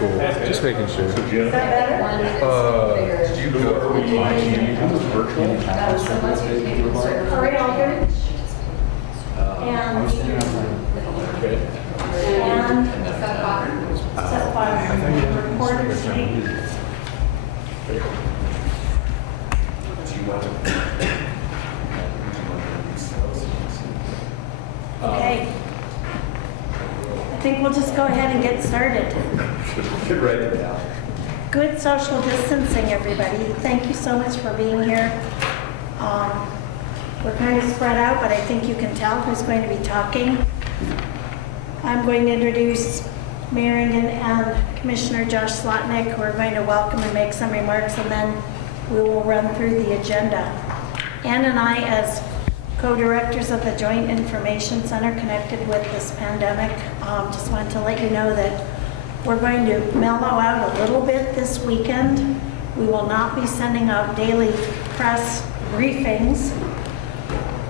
Cool. Just making sure. Is that better? Did you go virtual? All right, all good? And set bottom. Recorder sheet. Okay. I think we'll just go ahead and get started. Get ready now. Good social distancing, everybody. Thank you so much for being here. We're kind of spread out, but I think you can tell who's going to be talking. I'm going to introduce Marion and Commissioner Josh Slotnick, who are going to welcome and make some remarks, and then we will run through the agenda. Ann and I, as co-directors of the Joint Information Center connected with this pandemic, just wanted to let you know that we're going to mellow out a little bit this weekend. We will not be sending out daily press briefings,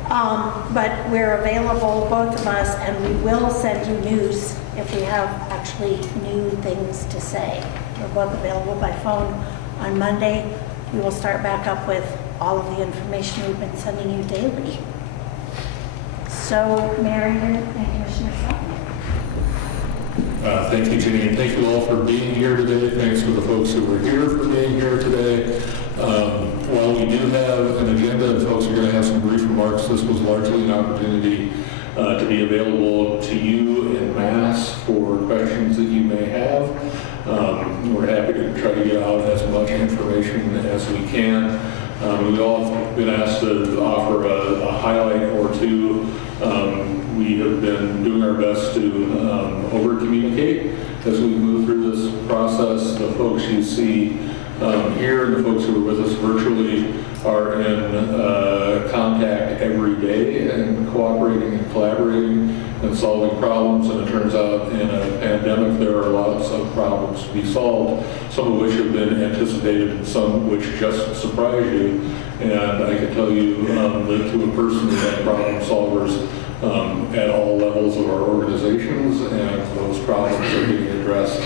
but we're available, both of us, and we will send you news if we have actually new things to say. We're both available by phone on Monday. We will start back up with all of the information we've been sending you daily. So, Marion and Commissioner Slotnick. Thank you, Jenny, and thank you all for being here today. Thanks for the folks who were here for being here today. While we do have an agenda and folks are going to have some brief remarks, this was largely an opportunity to be available to you en masse for questions that you may have. We're happy to try to get out as much information as we can. We all have been asked to offer a highlight or two. We have been doing our best to over-communicate as we move through this process. The folks you see here and the folks who are with us virtually are in contact every day and cooperating and collaborating and solving problems. And it turns out in a pandemic there are lots of problems to be solved, some of which have been anticipated and some which just surprise you. And I can tell you that to a person we have problem solvers at all levels of our organizations, and those problems are being addressed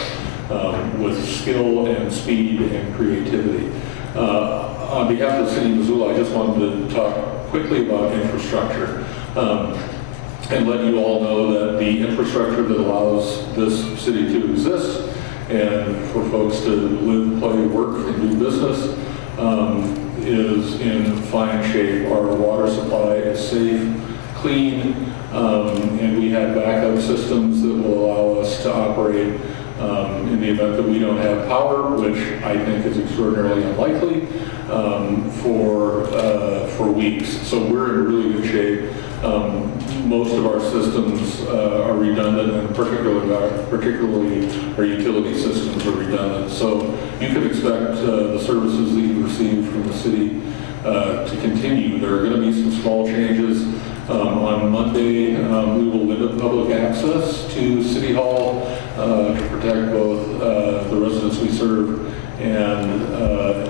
with skill and speed and creativity. On behalf of the City of Missoula, I just wanted to talk quickly about infrastructure and let you all know that the infrastructure that allows this city to exist and for folks to live, play, work, and do business is in fine shape. Our water supply is safe, clean, and we have backup systems that will allow us to operate in the event that we don't have power, which I think is extraordinarily unlikely, for weeks. So we're in really good shape. Most of our systems are redundant, and particularly our utility systems are redundant. So you can expect the services that you receive from the city to continue. There are going to be some small changes. On Monday, we will limit public access to City Hall to protect both the residents we serve and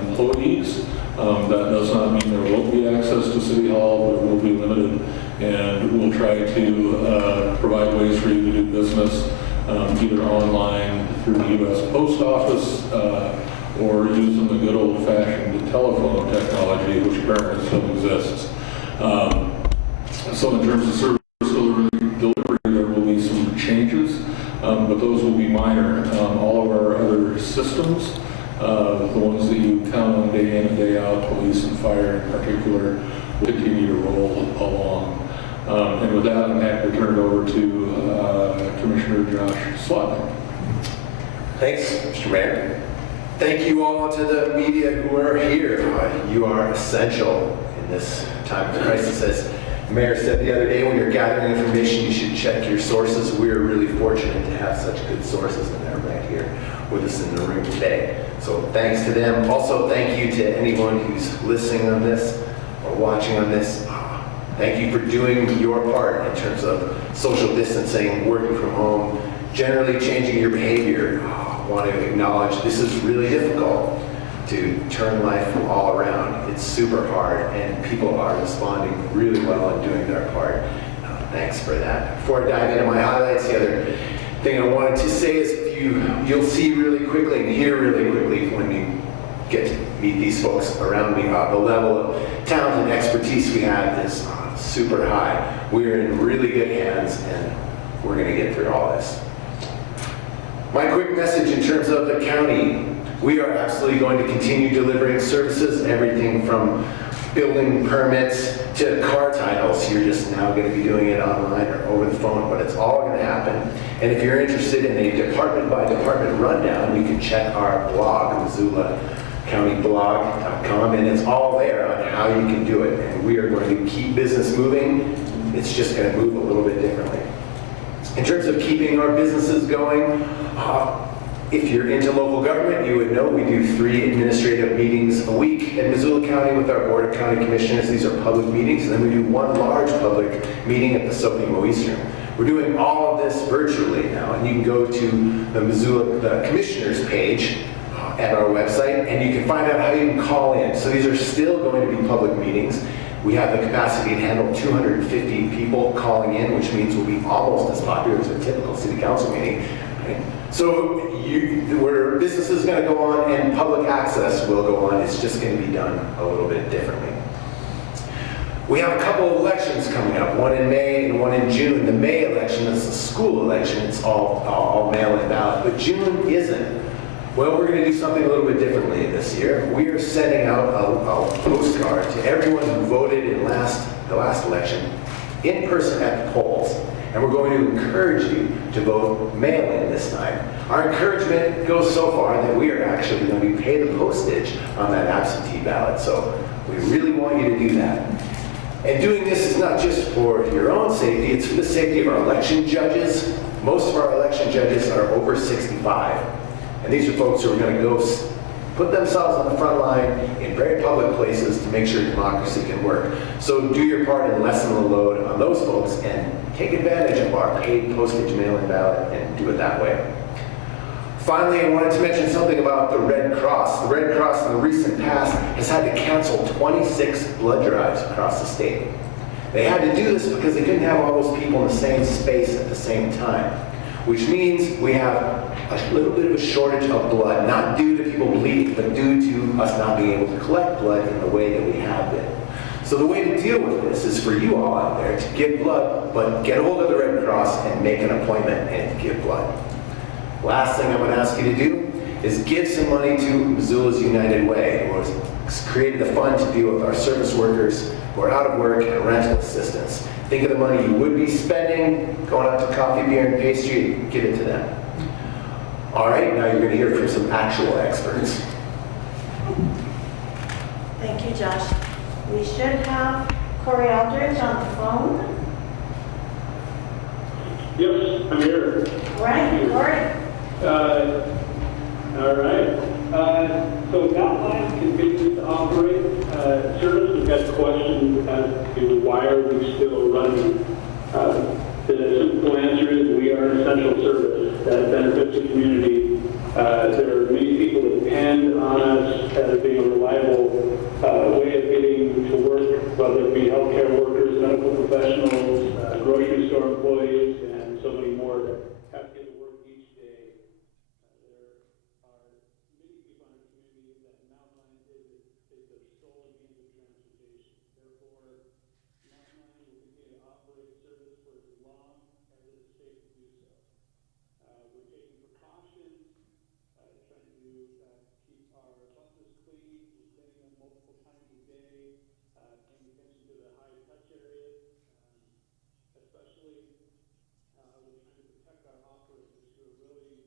employees. That does not mean there won't be access to City Hall, but it will be limited, and we'll try to provide ways for you to do business either online through the U.S. Post Office or using the good old-fashioned telephone technology, which apparently still exists. So in terms of service delivery, there will be some changes, but those will be minor. All of our other systems, the ones that you count on day in and day out, police and fire in particular, will continue to roll along. And with that, I'm happy to turn it over to Commissioner Josh Slotnick. Thanks, Mr. Mayor. Thank you all to the media who are here. You are essential in this time of crisis. As the Mayor said the other day, when you're gathering information, you should check your sources. We are really fortunate to have such good sources, and they're right here with us in the room today. So thanks to them. Also, thank you to anyone who's listening on this or watching on this. Thank you for doing your part in terms of social distancing, working from home, generally changing your behavior. I want to acknowledge this is really difficult to turn life all around. It's super hard, and people are responding really well and doing their part. Thanks for that. Before I dive into my highlights, the other thing I wanted to say is if you you'll see really quickly and hear really quickly when you get to meet these folks around me, the level of talent and expertise we have is super high. We're in really good hands, and we're going to get through all this. My quick message in terms of the county: we are absolutely going to continue delivering services, everything from building permits to car titles. You're just now going to be doing it online or over the phone, but it's all going to happen. And if you're interested in a department by department rundown, you can check our blog, MissoulaCountyBlog.com, and it's all there on how you can do it. And we are going to keep business moving. It's just going to move a little bit differently. In terms of keeping our businesses going, if you're into local government, you would know we do 3 administrative meetings a week in Missoula County with our Board of County Commissioners. These are public meetings, and then we do 1 large public meeting at the Sophie Eastern. We're doing all of this virtually now, and you can go to the Commissioners page at our website, and you can find out how you can call in. So these are still going to be public meetings. We have the capacity to handle 250 people calling in, which means we'll be almost as popular as a typical city council meeting. Right? So where business is going to go on and public access will go on, it's just going to be done a little bit differently. We have a couple of elections coming up, one in May and one in June. The May election is the school election. It's all mail-in ballot, but June isn't. Well, we're going to do something a little bit differently this year. We are sending out a postcard to everyone who voted in the last election in person at the polls. And we're going to encourage you to vote mail-in this time. Our encouragement goes so far that we are actually going to be paying the postage on that absentee ballot. So we really want you to do that. And doing this is not just for your own safety, it's for the safety of our election judges. Most of our election judges are over 65. And these are folks who are going to go put themselves on the front line in very public places to make sure democracy can work. So do your part and lessen the load on those folks and take advantage of our paid postage mail-in ballot and do it that way. Finally, I wanted to mention something about the Red Cross. The Red Cross in the recent past has had to cancel 26 blood drives across the state. They had to do this because they couldn't have all those people in the same space at the same time, which means we have a little bit of a shortage of blood, not due to people bleeding, but due to us not being able to collect blood in the way that we have been. So the way to deal with this is for you all out there to give blood, but get a hold of the Red Cross and make an appointment and give blood. Last thing I'm going to ask you to do is give some money to Missoula's United Way, who has created a fund to deal with our service workers who are out of work and rental assistance. Think of the money you would be spending going out to coffee, beer, and pastry, and give it to them. All right, now you're going to hear from some actual experts. Thank you, Josh. We should have Corey Aldridge on the phone. Yes, I'm here. Right, Corey. All right. So Outline continues to operate service. We've got questions as to why are we still running. The simple answer is we are an essential service that benefits the community. There are many people that depend on us as being a reliable way of getting to work, whether it be healthcare workers, medical professionals, grocery store employees, and so many more that have to get to work each day. There are many people in our community that Mountain is their sole means of transportation. Therefore, Mountain will continue to operate service for as long as it is safe to do so. We're taking precautions, trying to keep our buses clean. We're cleaning them multiple times a day, paying attention to the high touch areas, especially we're trying to protect our operators who are really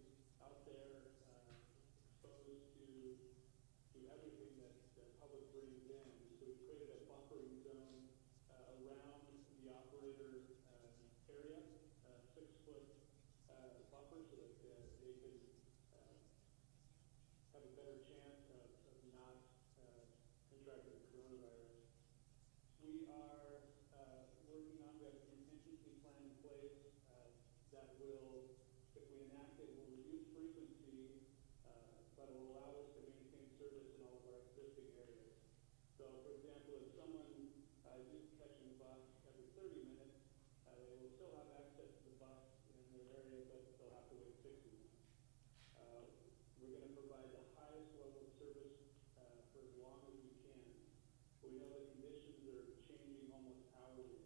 out there exposed to everything that the public brings in. So we created a buffering zone around the operator area, 6-foot buffer, so that they can have a better chance of not contracting the coronavirus. We are working on, we have a contingency plan in place that will, if we enact it, will reduce frequency, but it will allow us to maintain service in all of our existing areas. So, for example, if someone is catching a bus every 30 minutes, they will still have access to the bus in their area, but they'll have to wait 60 minutes. We know the conditions are changing almost hourly.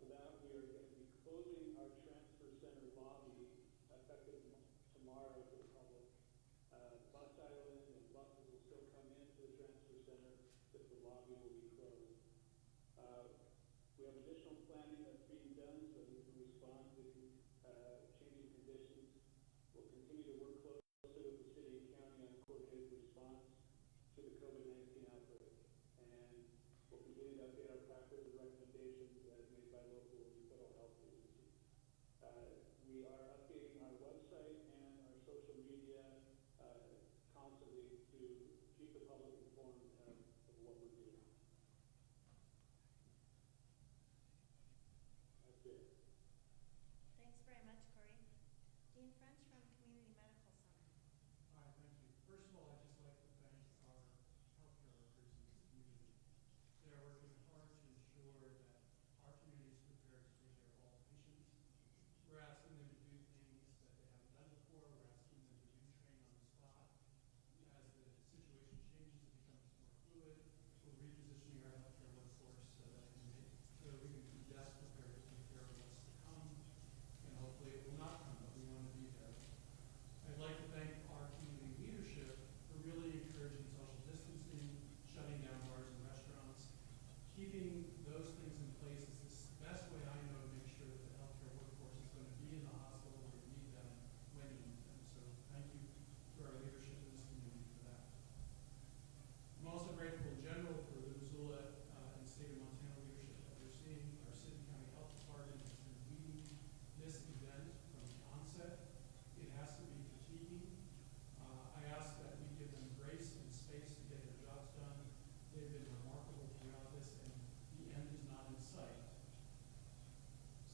For that, we are going to be closing our transfer center lobby effective tomorrow to the public. Bus island and buses will still come into the transfer center, but the lobby will be closed. We have additional planning that's being done so that we can respond to changing conditions. We'll continue to work closely with the city and county on coordinated response to the COVID-19 outbreak. And we'll continue to update our practice and recommendations as made by local and federal health agencies. We are updating our website and our social media constantly to keep the public informed of what we're doing. That's it. Thanks very much, Corey. Dean French from Community Medical Center. Hi, thank you. First of all, I'd just like to thank our healthcare workers in this community. They are working hard to ensure that our community is prepared to take care of all patients. We're asking them to do things that they haven't done before. We're asking them to retrain on the spot. As the situation changes, it becomes more fluid. We're repositioning our healthcare workforce so that we can be best prepared to take care of what's to come. And hopefully it will not come, but we want to be there. I'd like to thank our community leadership for really encouraging social distancing, shutting down bars and restaurants. Keeping those things in place is the best way I know to make sure that the healthcare workforce is going to be in the hospital where we need them, when we need them. So thank you to our leadership in this community for that. I'm also grateful in general for the Missoula and state of Montana leadership that we're seeing. Our city and county health department has been leading this event from the onset. It has to be fatiguing. I ask that we give them grace and space to get their jobs done. They've been remarkable throughout this, and the end is not in sight.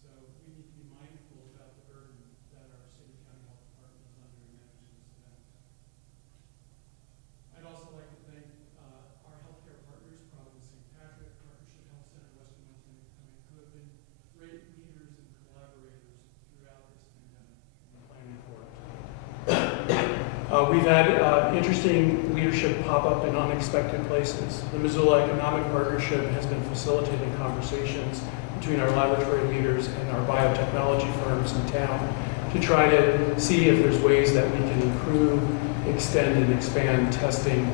So we need to be mindful about the burden that our city and county health department is under in managing this event. I'd also like to thank our healthcare partners, Providence St. Patrick, Partnership Health Center, Western Montana County, who have been great leaders and collaborators throughout this pandemic and planning for it. We've had interesting leadership pop up in unexpected places. The Missoula Economic Partnership has been facilitating conversations between our laboratory leaders and our biotechnology firms in town to try to see if there's ways that we can improve, extend, and expand testing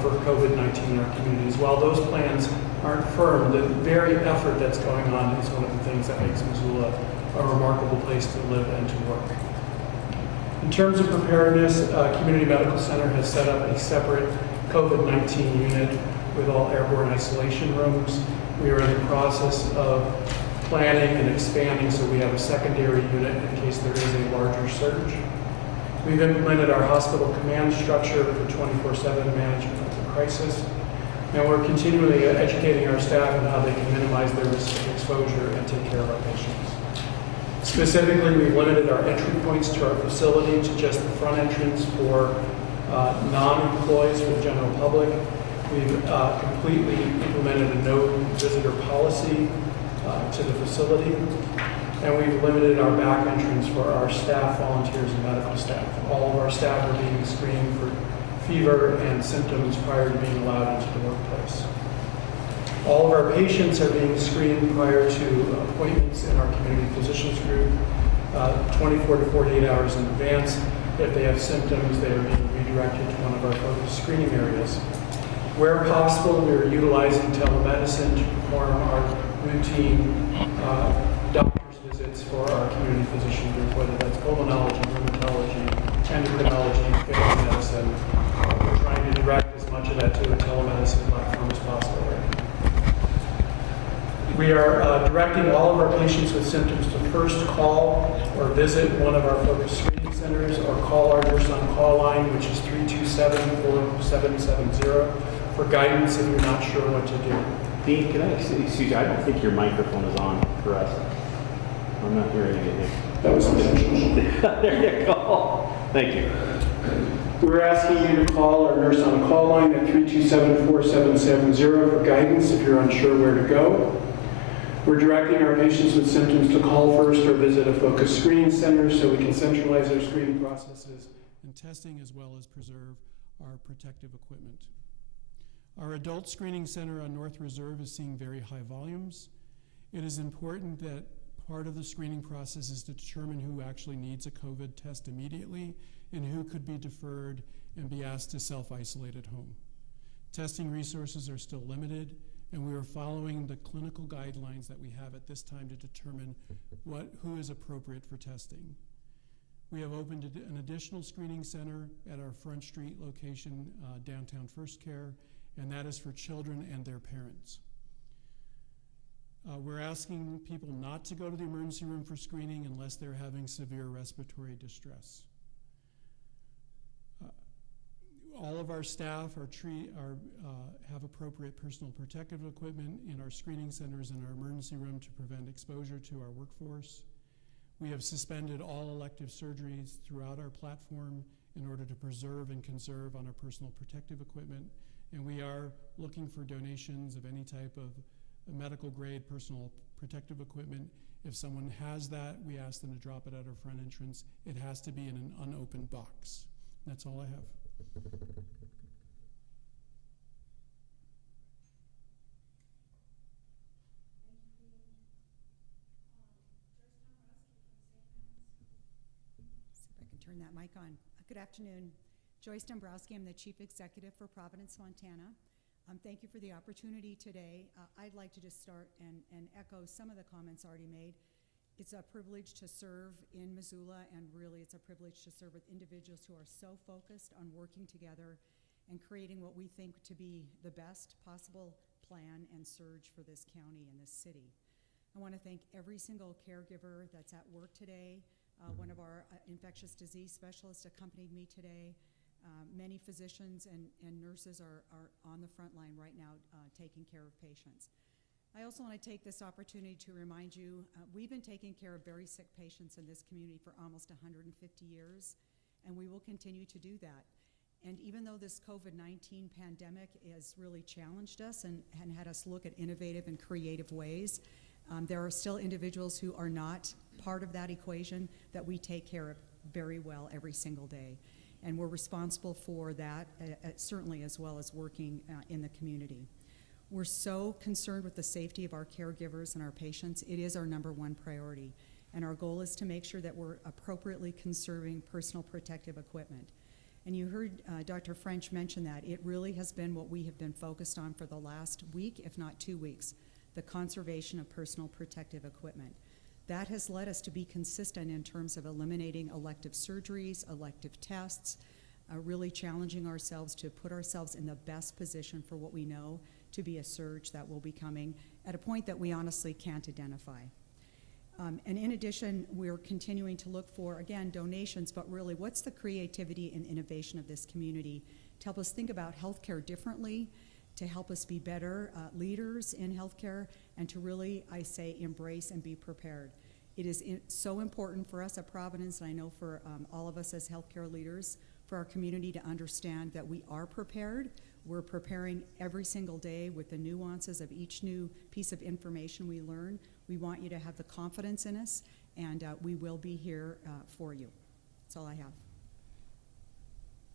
for COVID-19 in our communities. While those plans aren't firm, the very effort that's going on is one of the things that makes Missoula a remarkable place to live and to work. In terms of preparedness, Community Medical Center has set up a separate COVID-19 unit with all airborne isolation rooms. We are in the process of planning and expanding so we have a secondary unit in case there is a larger surge. We've implemented our hospital command structure for 24/7 management of the crisis. And we're continually educating our staff on how they can minimize their risk of exposure and take care of our patients. Specifically, we've limited our entry points to our facility to just the front entrance for non-employees for the general public. We've completely implemented a no visitor policy to the facility. And we've limited our back entrance for our staff, volunteers, and medical staff. All of our staff are being screened for fever and symptoms prior to being allowed into the workplace. All of our patients are being screened prior to appointments in our community physicians group, 24 to 48 hours in advance. If they have symptoms, they are being redirected to one of our focused screening areas. Where possible, we are utilizing telemedicine to perform our routine doctor's visits for our community physician group, whether that's pulmonology, rheumatology, endocrinology, family medicine. We're trying to direct as much of that to a telemedicine platform as possible right now. We are directing all of our patients with symptoms to first call or visit one of our focused screening centers or call our nurse on call line, which is 327-4770, for guidance if you're not sure what to do. Dean, can I excuse you? I don't think your microphone is on for us. I'm not hearing anything. That was intentional. There you go. Thank you. We're asking you to call our nurse on call line at 327-4770 for guidance if you're unsure where to go. We're directing our patients with symptoms to call first or visit a focused screening center so we can centralize our screening processes and testing as well as preserve our protective equipment. Our adult screening center on North Reserve is seeing very high volumes. It is important that part of the screening process is to determine who actually needs a COVID test immediately and who could be deferred and be asked to self-isolate at home. Testing resources are still limited, and we are following the clinical guidelines that we have at this time to determine who is appropriate for testing. We have opened an additional screening center at our Front Street location, downtown First Care, and that is for children and their parents. We're asking people not to go to the emergency room for screening unless they're having severe respiratory distress. All of our staff have appropriate personal protective equipment in our screening centers and our emergency room to prevent exposure to our workforce. We have suspended all elective surgeries throughout our platform in order to preserve and conserve on our personal protective equipment, and we are looking for donations of any type of medical grade personal protective equipment. If someone has that, we ask them to drop it at our front entrance. It has to be in an unopened box. That's all I have. See if I can turn that mic on. Good afternoon. Joyce Dombrowski. I'm the Chief Executive for Providence, Montana. Thank you for the opportunity today. I'd like to just start and echo some of the comments already made. It's a privilege to serve in Missoula, and really it's a privilege to serve with individuals who are so focused on working together and creating what we think to be the best possible plan and surge for this county and this city. I want to thank every single caregiver that's at work today. One of our infectious disease specialists accompanied me today. Many physicians and nurses are on the front line right now taking care of patients. I also want to take this opportunity to remind you, we've been taking care of very sick patients in this community for almost 150 years, and we will continue to do that. And even though this COVID-19 pandemic has really challenged us and had us look at innovative and creative ways, there are still individuals who are not part of that equation that we take care of very well every single day. And we're responsible for that, certainly, as well as working in the community. We're so concerned with the safety of our caregivers and our patients. It is our #1 priority. And our goal is to make sure that we're appropriately conserving personal protective equipment. And you heard Dr. French mention that. It really has been what we have been focused on for the last week, if not 2 weeks, the conservation of personal protective equipment. That has led us to be consistent in terms of eliminating elective surgeries, elective tests, really challenging ourselves to put ourselves in the best position for what we know to be a surge that will be coming at a point that we honestly can't identify. And in addition, we're continuing to look for, again, donations, but really what's the creativity and innovation of this community to help us think about healthcare differently, to help us be better leaders in healthcare, and to really, I say, embrace and be prepared. It is so important for us at Providence, and I know for all of us as healthcare leaders, for our community to understand that we are prepared. We're preparing every single day with the nuances of each new piece of information we learn. We want you to have the confidence in us, and we will be here for you. That's all I have.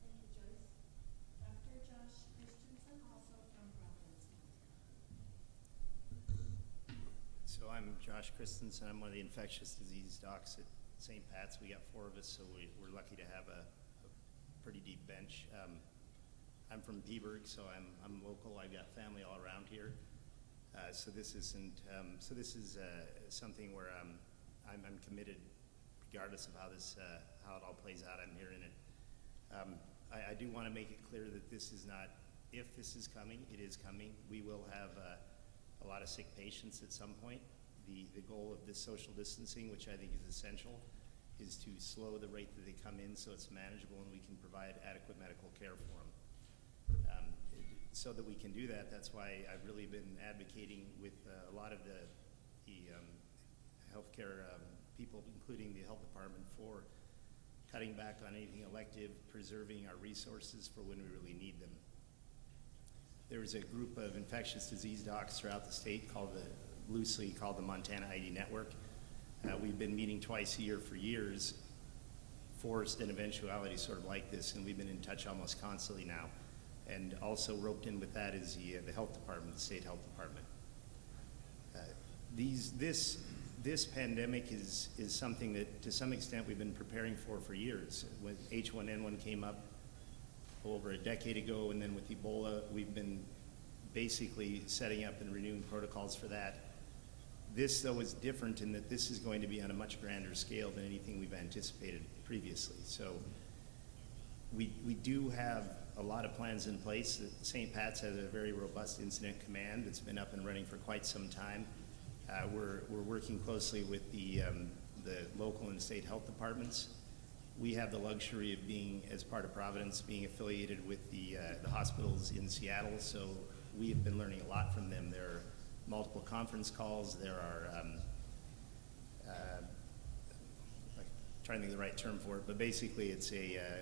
Thank you, Joyce. Dr. Josh Christensen, also from Providence. So I'm Josh Christensen. I'm one of the infectious disease docs at St. Pat's. We got 4 of us, so we're lucky to have a pretty deep bench. I'm from Peaburg, so I'm local. I've got family all around here. So this isn't. So this is something where I'm committed, regardless of how it all plays out. I'm here in it. I do want to make it clear that this is not if this is coming. It is coming. We will have a lot of sick patients at some point. The goal of this social distancing, which I think is essential, is to slow the rate that they come in so it's manageable and we can provide adequate medical care for them. So that we can do that, that's why I've really been advocating with a lot of the healthcare people, including the health department, for cutting back on anything elective, preserving our resources for when we really need them. There's a group of infectious disease docs throughout the state loosely called the Montana ID Network. We've been meeting twice a year for years, forced an eventuality sort of like this, and we've been in touch almost constantly now. And also roped in with that is the health department, the state health department. This pandemic is something that to some extent we've been preparing for years. When H1N1 came up over a decade ago, and then with Ebola, we've been basically setting up and renewing protocols for that. This, though, is different in that this is going to be on a much grander scale than anything we've anticipated previously. So we do have a lot of plans in place. St. Pat's has a very robust incident command that's been up and running for quite some time. We're working closely with the local and state health departments. We have the luxury of being, as part of Providence, being affiliated with the hospitals in Seattle, so we have been learning a lot from them. There are multiple conference calls. There are, I'm trying to think of the right term for it, but basically it's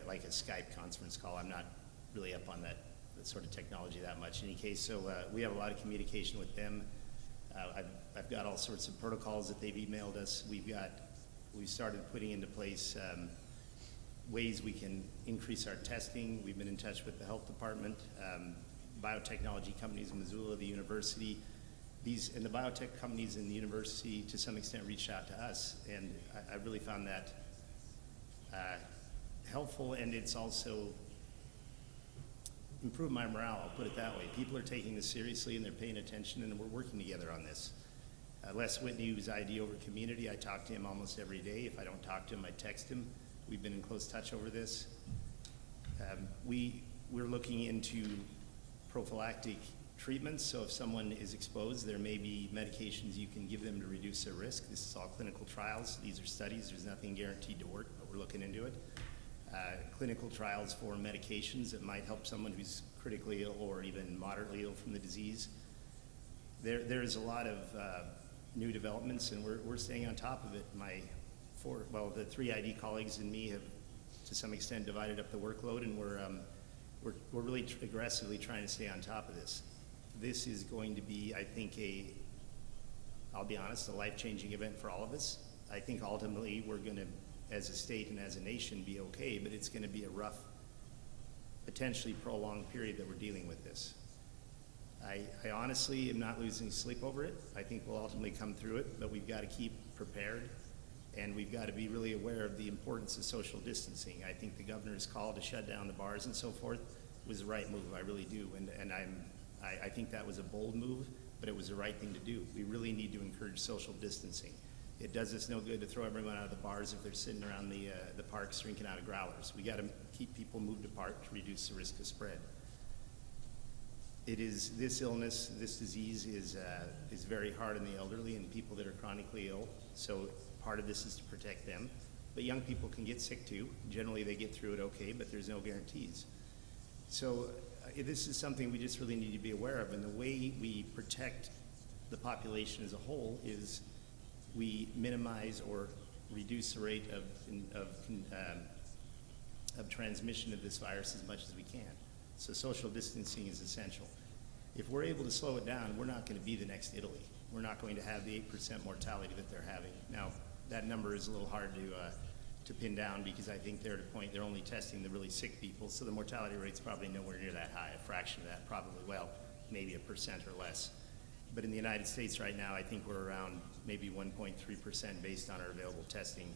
like a Skype conference call. I'm not really up on that sort of technology that much in any case, so we have a lot of communication with them. I've got all sorts of protocols that they've emailed us. We've started putting into place ways we can increase our testing. We've been in touch with the health department, biotechnology companies in Missoula, the university. And the biotech companies in the university, to some extent, reached out to us, and I really found that helpful, and it's also improved my morale, I'll put it that way. People are taking this seriously, and they're paying attention, and we're working together on this. Les Whitney, who's ID over community, I talk to him almost every day. If I don't talk to him, I text him. We've been in close touch over this. We're looking into prophylactic treatments, so if someone is exposed, there may be medications you can give them to reduce their risk. This is all clinical trials. These are studies. There's nothing guaranteed to work, but we're looking into it. Clinical trials for medications that might help someone who's critically ill or even moderately ill from the disease. There's a lot of new developments, and we're staying on top of it. The 3 ID colleagues and me have, to some extent, divided up the workload, and we're really aggressively trying to stay on top of this. This is going to be, I think, I'll be honest, a life-changing event for all of us. I think ultimately we're going to, as a state and as a nation, be okay, but it's going to be a rough, potentially prolonged period that we're dealing with this. I honestly am not losing sleep over it. I think we'll ultimately come through it, but we've got to keep prepared, and we've got to be really aware of the importance of social distancing. I think the governor's call to shut down the bars and so forth was the right move. I really do, and I think that was a bold move, but it was the right thing to do. We really need to encourage social distancing. It does us no good to throw everyone out of the bars if they're sitting around the parks drinking out of growlers. We got to keep people moved apart to reduce the risk of spread. This illness, this disease is very hard on the elderly and people that are chronically ill. So part of this is to protect them. But young people can get sick too. Generally they get through it okay, but there's no guarantees. So this is something we just really need to be aware of. And the way we protect the population as a whole is we minimize or reduce the rate of transmission of this virus as much as we can. So social distancing is essential. If we're able to slow it down, we're not going to be the next Italy. We're not going to have the 8% mortality that they're having. Now, that number is a little hard to pin down because I think they're at a point they're only testing the really sick people, so the mortality rate's probably nowhere near that high, a fraction of that probably, well, maybe 1% or less. But in the United States right now, I think we're around maybe 1.3% based on our available testing.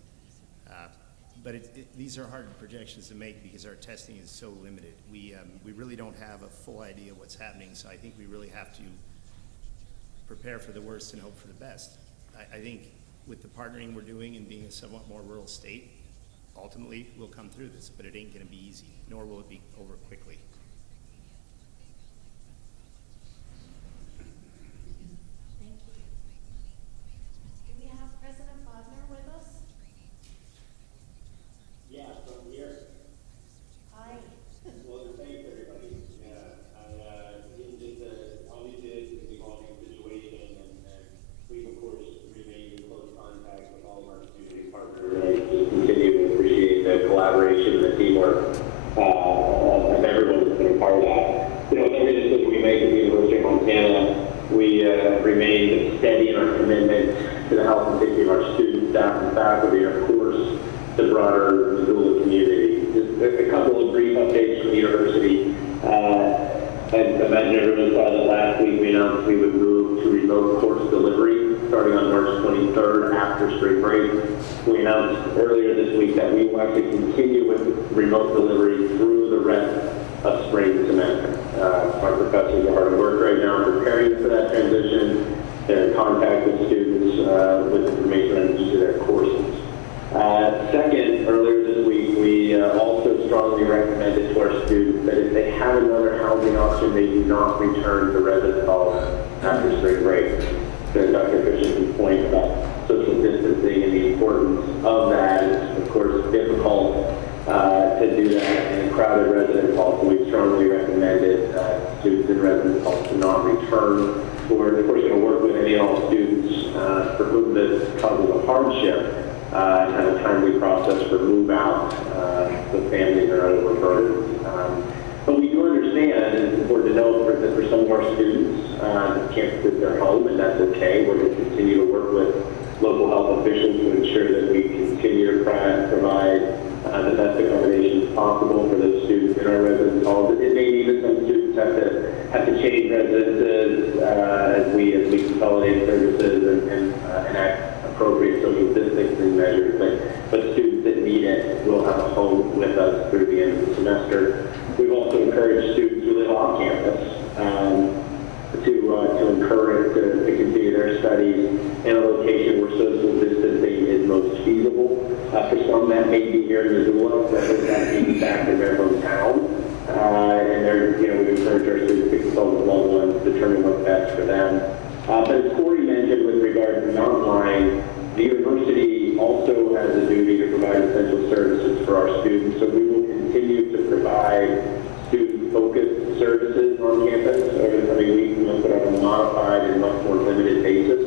But these are hard projections to make because our testing is so limited. We really don't have a full idea of what's happening, so I think we really have to prepare for the worst and hope for the best. I think with the partnering we're doing and being a somewhat more rural state, ultimately we'll come through this, but it ain't going to be easy, nor will it be over quickly. Thank you. Do we have President Bodnar with us? Yeah, from here. Hi. Well, thanks everybody. Obviously it's an evolving situation, and we've of course remained in close contact with all of our community partners. And I just continue to appreciate the collaboration, the teamwork of everyone that's been a part of that. You know, with every decision we make at the University of Montana, we remain steady in our commitment to the health and safety of our students, staff, and faculty, and of course the broader Missoula community. Just a couple of brief updates from the university. 23rd after spring break. We announced earlier this week that we will actually continue with remote delivery through the rest of spring semester. Our professors are hard at work right now preparing for that transition. They're in contact with students with information on each of their courses. Second, earlier this week, we also strongly recommended to our students that if they have another housing option, they do not return to residence halls after spring break. To Dr. Christensen's point about social distancing and the importance of that, it's of course difficult to do that in a crowded residence hall. So we strongly recommended students in residence halls to not return. We're of course going to work with any and all students for whom this causes a hardship and have a timely process for move out so families are not overburdened. But we do understand, and it's important to note that for some of our students that can't visit their home, and that's okay. We're going to continue to work with local health officials to ensure that we continue to provide the best accommodations possible for those students in our residence halls. It may mean that some students have to change residences as we consolidate services and enact appropriate social distancing measures. But students that need it will have a home with us through the end of the semester. We've also encouraged students who live off campus to encourage to continue their studies in a location where social distancing is most feasible. For some, that may be here in Missoula, for others that may be back in their hometown. And we encourage our students to consult with loved ones to determine what's best for them. But as Corey mentioned with regard to online, the university also has a duty to provide essential services for our students. So we will continue to provide student-focused services on campus over the coming weeks, but on a modified and much more limited basis.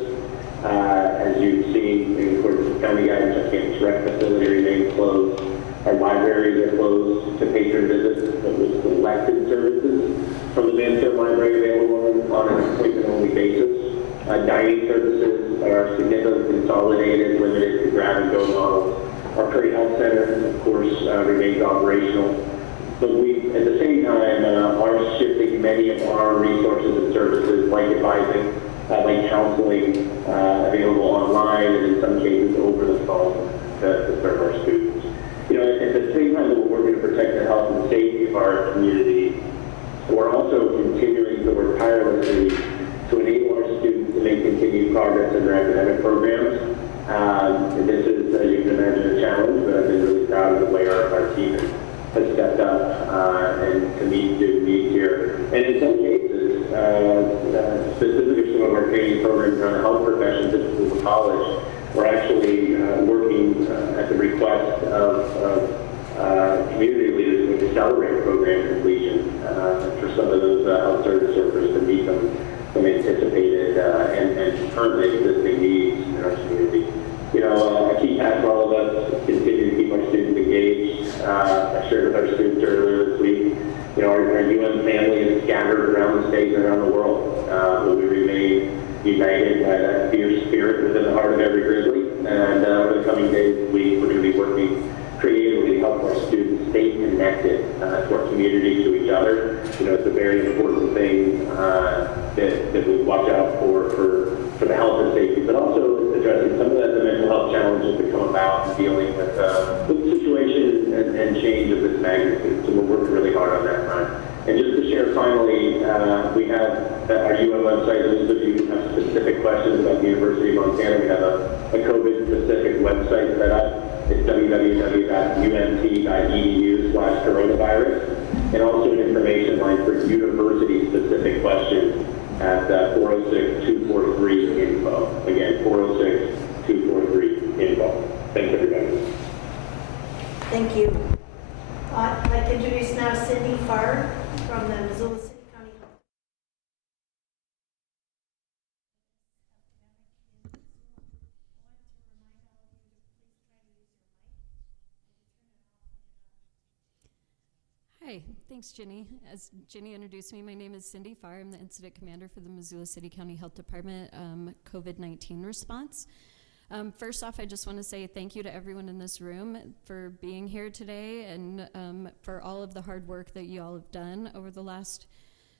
As you've seen, in accordance with county guidance, our campus rec facility remains closed. Our libraries are closed to patron visits, but with selected services from the Mansfield Library available on an appointment-only basis. Dining services are significantly consolidated, limited to grab-and-go models. Our Prairie Health Center, of course, remains operational. But we, at the same time, are shifting many of our resources and services, like advising, like counseling, available online, and in some cases over the phone to serve our students. At the same time that we're working to protect the health and safety of our community, we're also continuing to work tirelessly to enable our students to make continued progress in their academic programs. This is, as you can imagine, a challenge, but I've been really proud of the way our team has stepped up and to meet student needs here. And in some cases, specifically some of our training programs around the health professions at Missoula College, we're actually working at the request of community leaders to accelerate program completion for some of those health service workers to meet some anticipated and currently existing needs in our community. A key task for all of us is continue to keep our students engaged. I shared with our students earlier this week, our UM family is scattered around the state and around the world, but we remain united by that fierce spirit within the heart of every Grizzly. And over the coming days, we're going to be working creatively to help our students stay connected to our community, to each other. It's a very important thing that we watch out for the health and safety, but also addressing some of the mental health challenges that come about and dealing with situations and change of this magnitude. So we're working really hard on that front. And just to share finally, we have our UM website. Those of you who have specific questions about the University of Montana, we have a COVID-specific website set up. It's www.umt.edu/coronavirus, and also an information line for university-specific questions at 406-243-INFO. Again, 406-243-INFO. Thanks, everybody. Thank you. I'd like to introduce now Cindy Farr from the Missoula City County Health. Hi, thanks, Ginny. As Ginny introduced me, my name is Cindy Farr. I'm the Incident Commander for the Missoula City County Health Department COVID-19 response. First off, I just want to say thank you to everyone in this room for being here today and for all of the hard work that you all have done over the last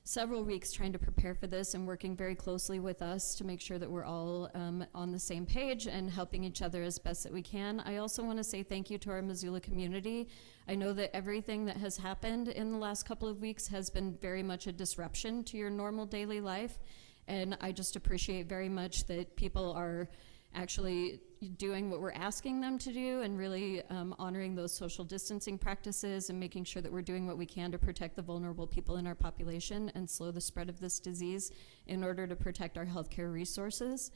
several weeks trying to prepare for this and working very closely with us to make sure that we're all on the same page and helping each other as best that we can. I also want to say thank you to our Missoula community. I know that everything that has happened in the last couple of weeks has been very much a disruption to your normal daily life, and I just appreciate very much that people are actually doing what we're asking them to do and really honoring those social distancing practices and making sure that we're doing what we can to protect the vulnerable people in our population and slow the spread of this disease in order to protect our healthcare resources.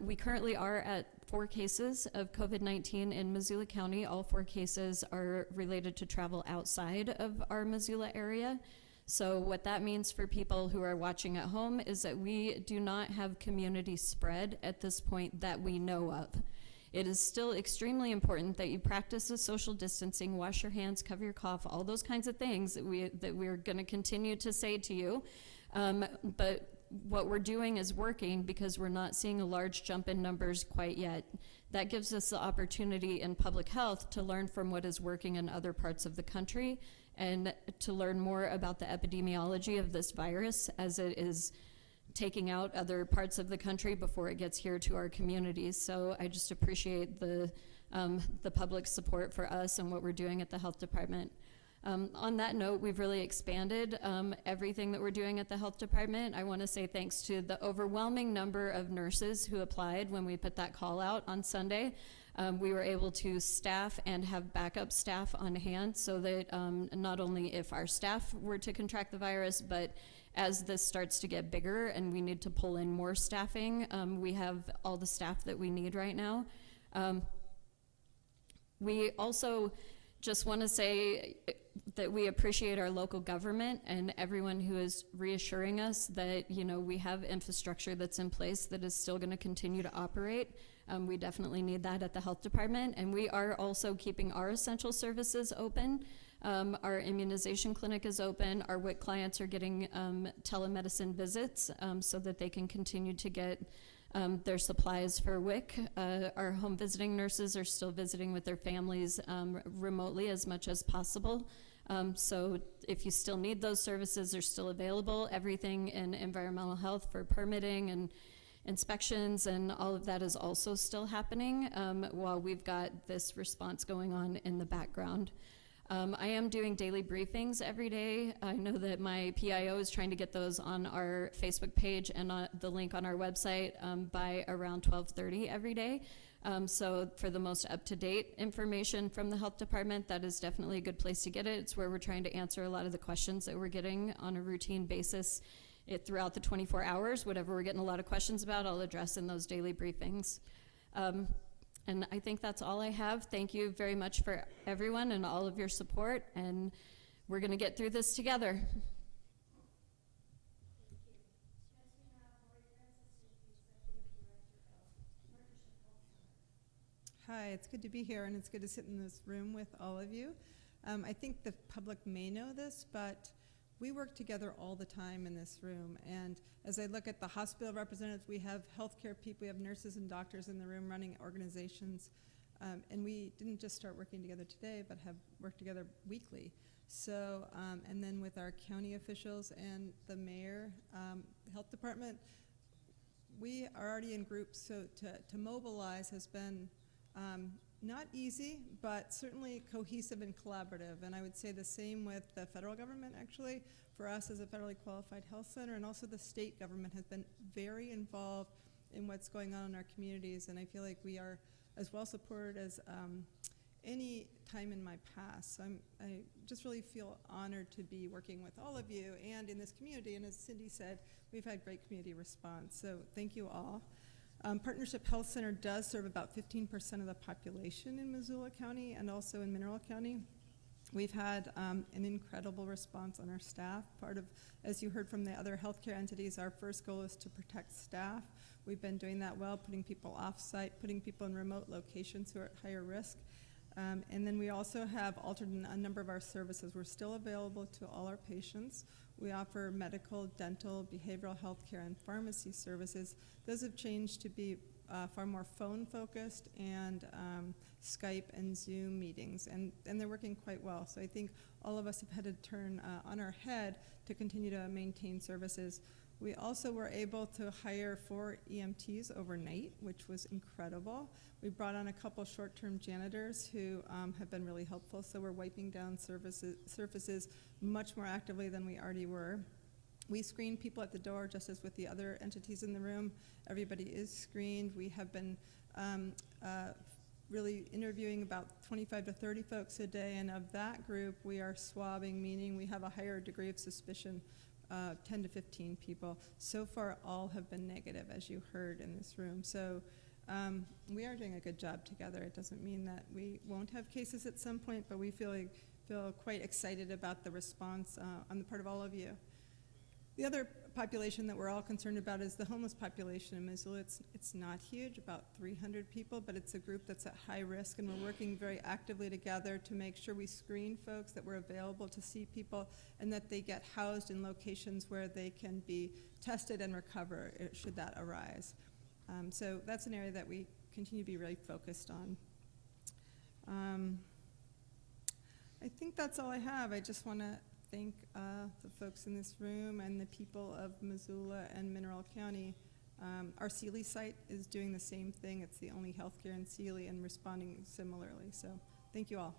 We currently are at 4 cases of COVID-19 in Missoula County. All 4 cases are related to travel outside of our Missoula area. So what that means for people who are watching at home is that we do not have community spread at this point that we know of. It is still extremely important that you practice the social distancing, wash your hands, cover your cough, all those kinds of things that we're going to continue to say to you. But what we're doing is working because we're not seeing a large jump in numbers quite yet. That gives us the opportunity in public health to learn from what is working in other parts of the country and to learn more about the epidemiology of this virus as it is taking out other parts of the country before it gets here to our communities. So I just appreciate the public support for us and what we're doing at the health department. On that note, we've really expanded everything that we're doing at the health department. I want to say thanks to the overwhelming number of nurses who applied when we put that call out on Sunday. We were able to staff and have backup staff on hand so that not only if our staff were to contract the virus, but as this starts to get bigger and we need to pull in more staffing, we have all the staff that we need right now. We also just want to say that we appreciate our local government and everyone who is reassuring us that, we have infrastructure that's in place that is still going to continue to operate. We definitely need that at the health department, and we are also keeping our essential services open. Our immunization clinic is open. Our WIC clients are getting telemedicine visits so that they can continue to get their supplies for WIC. Our home visiting nurses are still visiting with their families remotely as much as possible. So if you still need those services, they're still available. Everything in environmental health for permitting and inspections and all of that is also still happening while we've got this response going on in the background. I am doing daily briefings every day. I know that my PIO is trying to get those on our Facebook page and the link on our website by around 12:30 every day. So for the most up-to-date information from the health department, that is definitely a good place to get it. It's where we're trying to answer a lot of the questions that we're getting on a routine basis throughout the 24 hours. Whatever we're getting a lot of questions about, I'll address in those daily briefings. And I think that's all I have. Thank you very much for everyone and all of your support, and we're going to get through this together. Hi, it's good to be here, and it's good to sit in this room with all of you. I think the public may know this, but we work together all the time in this room, and as I look at the hospital representatives, we have healthcare people, we have nurses and doctors in the room running organizations, and we didn't just start working together today, but have worked together weekly. So, and then with our county officials and the mayor, health department, we are already in groups, so to mobilize has been not easy, but certainly cohesive and collaborative. And I would say the same with the federal government, actually. For us as a federally qualified health center, and also the state government has been very involved in what's going on in our communities. And I feel like we are as well supported as any time in my past. So I just really feel honored to be working with all of you and in this community. And as Cindy said, we've had great community response. So thank you all. Partnership Health Center does serve about 15% of the population in Missoula County and also in Mineral County. We've had an incredible response on our staff. Part of, as you heard from the other healthcare entities, our first goal is to protect staff. We've been doing that well, putting people off-site, putting people in remote locations who are at higher risk. And then we also have altered a number of our services. We're still available to all our patients. We offer medical, dental, behavioral health care, and pharmacy services. Those have changed to be far more phone-focused and Skype and Zoom meetings, and they're working quite well. So I think all of us have had to turn on our head to continue to maintain services. We also were able to hire 4 EMTs overnight, which was incredible. We brought on a couple short-term janitors who have been really helpful, so we're wiping down surfaces much more actively than we already were. We screen people at the door, just as with the other entities in the room. Everybody is screened. We have been really interviewing about 25 to 30 folks a day, and of that group, we are swabbing, meaning we have a higher degree of suspicion, 10 to 15 people. So far, all have been negative, as you heard in this room. So we are doing a good job together. It doesn't mean that we won't have cases at some point, but we feel quite excited about the response on the part of all of you. The other population that we're all concerned about is the homeless population in Missoula. It's not huge, about 300 people, but it's a group that's at high risk, and we're working very actively together to make sure we screen folks, that we're available to see people, and that they get housed in locations where they can be tested and recover should that arise. So that's an area that we continue to be really focused on. I think that's all I have. I just want to thank the folks in this room and the people of Missoula and Mineral County. Our Sealy site is doing the same thing. It's the only healthcare in Sealy and responding similarly. So thank you all.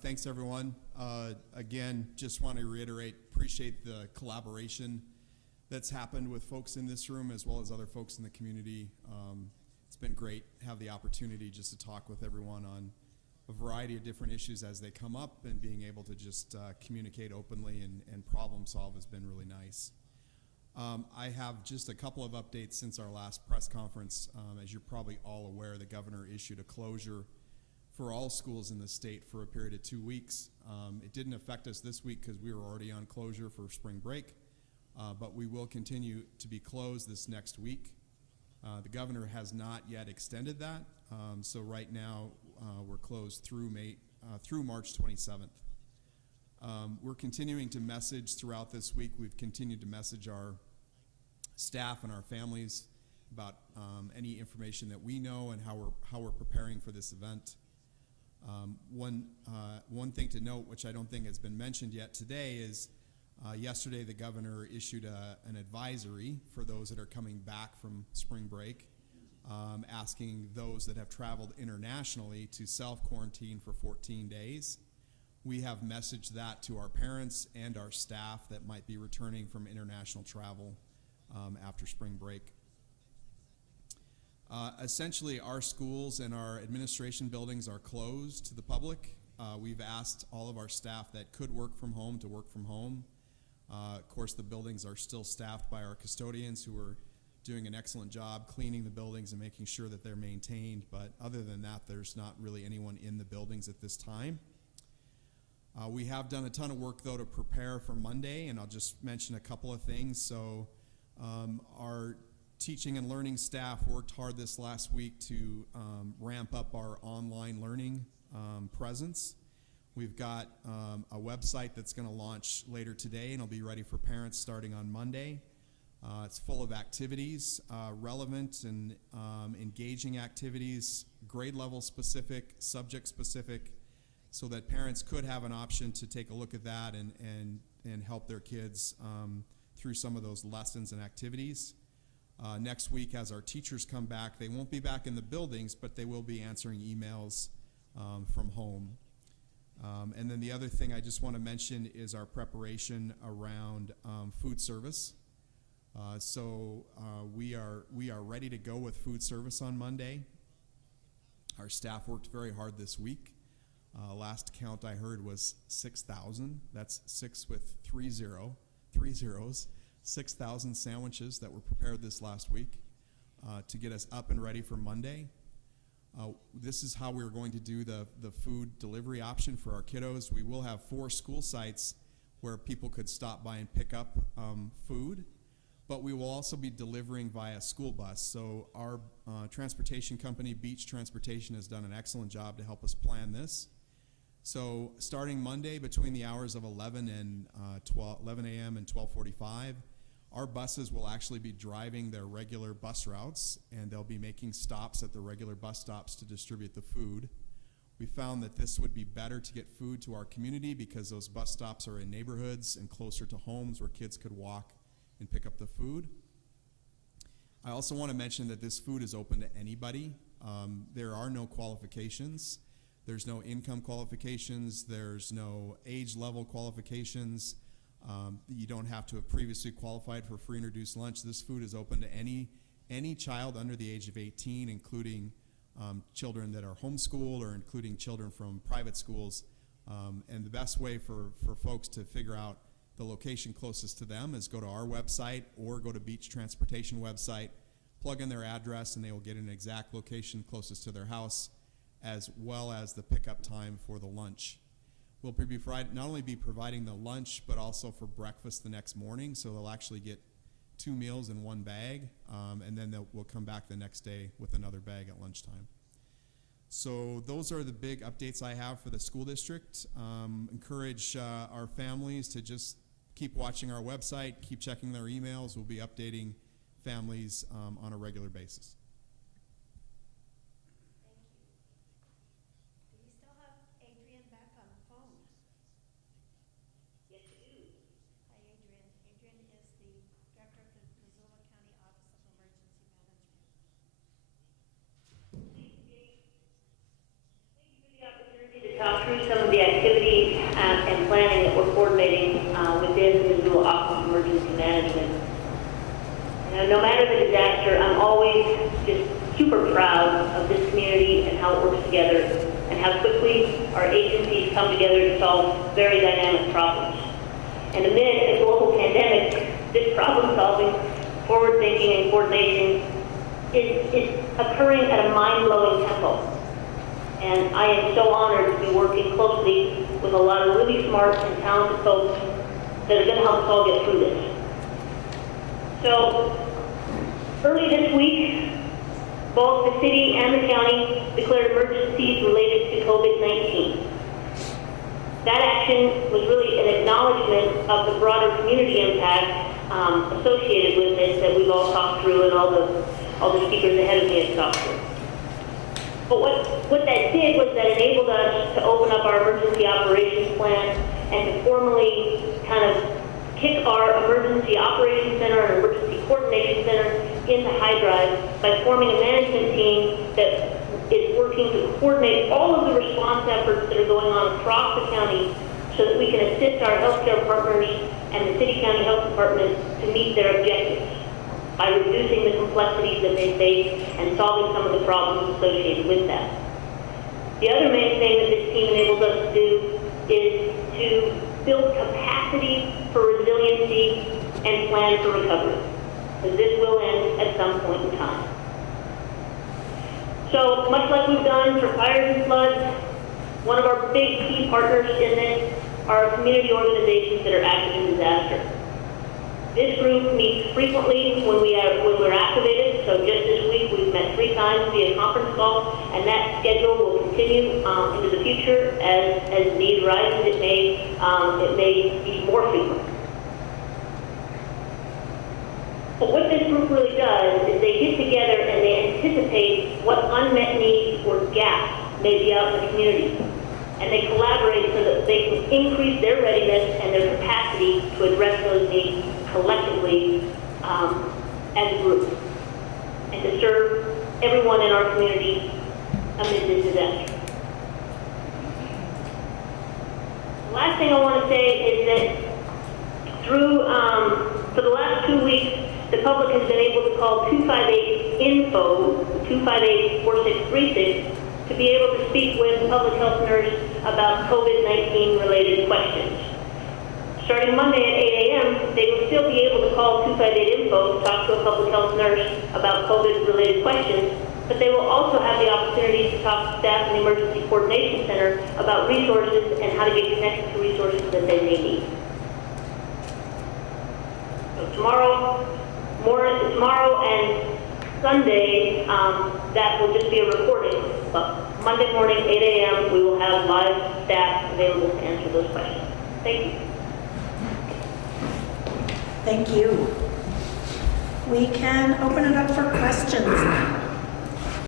Thanks everyone. Again, just want to reiterate, appreciate the collaboration that's happened with folks in this room as well as other folks in the community. It's been great to have the opportunity just to talk with everyone on a variety of different issues as they come up, and being able to just communicate openly and problem solve has been really nice. I have just a couple of updates since our last press conference. As you're probably all aware, the governor issued a closure for all schools in the state for a period of 2 weeks. It didn't affect us this week because we were already on closure for spring break, but we will continue to be closed this next week. The governor has not yet extended that, so right now we're closed through March 27th. We're continuing to message throughout this week. We've continued to message our staff and our families about any information that we know and how we're preparing for this event. One thing to note, which I don't think has been mentioned yet today, is yesterday the governor issued an advisory for those that are coming back from spring break, asking those that have traveled internationally to self-quarantine for 14 days. We have messaged that to our parents and our staff that might be returning from international travel after spring break. Essentially, our schools and our administration buildings are closed to the public. We've asked all of our staff that could work from home to work from home. Of course, the buildings are still staffed by our custodians, who are doing an excellent job cleaning the buildings and making sure that they're maintained. But other than that, there's not really anyone in the buildings at this time. We have done a ton of work, though, to prepare for Monday, and I'll just mention a couple of things. So our teaching and learning staff worked hard this last week to ramp up our online learning presence. We've got a website that's going to launch later today, and it'll be ready for parents starting on Monday. It's full of activities, relevant and engaging activities, grade level specific, subject specific, so that parents could have an option to take a look at that and help their kids through some of those lessons and activities. Next week, as our teachers come back, they won't be back in the buildings, but they will be answering emails from home. And then the other thing I just want to mention is our preparation around food service. So we are ready to go with food service on Monday. Our staff worked very hard this week. Last count I heard was 6,000. That's 6 with 3 zeros. 6,000 sandwiches that were prepared this last week to get us up and ready for Monday. This is how we're going to do the food delivery option for our kiddos. We will have 4 school sites where people could stop by and pick up food. but we will also be delivering via school bus. So our transportation company, Beach Transportation, has done an excellent job to help us plan this. So starting Monday between the hours of 11 a.m. and 12:45, our buses will actually be driving their regular bus routes, and they'll be making stops at the regular bus stops to distribute the food. We found that this would be better to get food to our community because those bus stops are in neighborhoods and closer to homes where kids could walk and pick up the food. I also want to mention that this food is open to anybody. There are no qualifications. There's no income qualifications. There's no age level qualifications. You don't have to have previously qualified for free and reduced lunch. This food is open to any child under the age of 18, including children that are homeschooled or including children from private schools. And the best way for folks to figure out the location closest to them is go to our website or go to Beach Transportation website, plug in their address, and they will get an exact location closest to their house, as well as the pickup time for the lunch. We'll be not only be providing the lunch, but also for breakfast the next morning, so they'll actually get 2 meals in one bag, and then we'll come back the next day with another bag at lunchtime. So those are the big updates I have for the school district. Encourage our families to just keep watching our website, keep checking their emails. We'll be updating families on a regular basis. Do we still have Adrian back on the phone? Yes, we do. Hi, Adrian. Adrian is the director of the Missoula County Office of Emergency Management. Thank you for the opportunity to talk through some of the activities and planning that we're coordinating within the Missoula Office of Emergency Management. No matter the disaster, I'm always just super proud of this community and how it works together and how quickly our agencies come together to solve very dynamic problems. And amid a global pandemic, this problem solving, forward thinking, and coordination is occurring at a mind-blowing tempo. And I am so honored to be working closely with a lot of really smart and talented folks that are going to help us all get through this. So, early this week, both the city and the county declared emergencies related to COVID-19. That action was really an acknowledgement of the broader community impact associated with this that we've all talked through and all the speakers ahead of me have talked through. But what that did was that enabled us to open up our emergency operations plan and to formally kind of kick our emergency operations center and emergency coordination center into high drive by forming a management team that is working to coordinate all of the response efforts that are going on across the county so that we can assist our healthcare partners and the city county health department to meet their objectives by reducing the complexities that they face and solving some of the problems associated with that. The other main thing that this team enables us to do is to build capacity for resiliency and plan for recovery, because this will end at some point in time. So much like we've done for fires and floods, one of our big key partners in this are community organizations that are active in disaster. This group meets frequently when we're activated, so just this week we've met 3 times via conference call, and that schedule will continue into the future as need rises. It may be more frequent. But what this group really does is they get together and they anticipate what unmet needs or gaps may be out in the community. And they collaborate so that they can increase their readiness and their capacity to address those needs collectively as a group and to serve everyone in our community amid this disaster. The last thing I want to say is that for the last 2 weeks, the public has been able to call 258-INFO, 258-4636, to be able to speak with public health nurse about COVID-19 related questions. Starting Monday at 8 a.m., they will still be able to call 258-INFO to talk to a public health nurse about COVID-related questions, but they will also have the opportunity to talk to staff in the Emergency Coordination Center about resources and how to get connected to resources that they may need. So tomorrow, tomorrow and Sunday, that will just be a recording. But Monday morning, 8 a.m., we will have live staff available to answer those questions. Thank you. Thank you. We can open it up for questions now.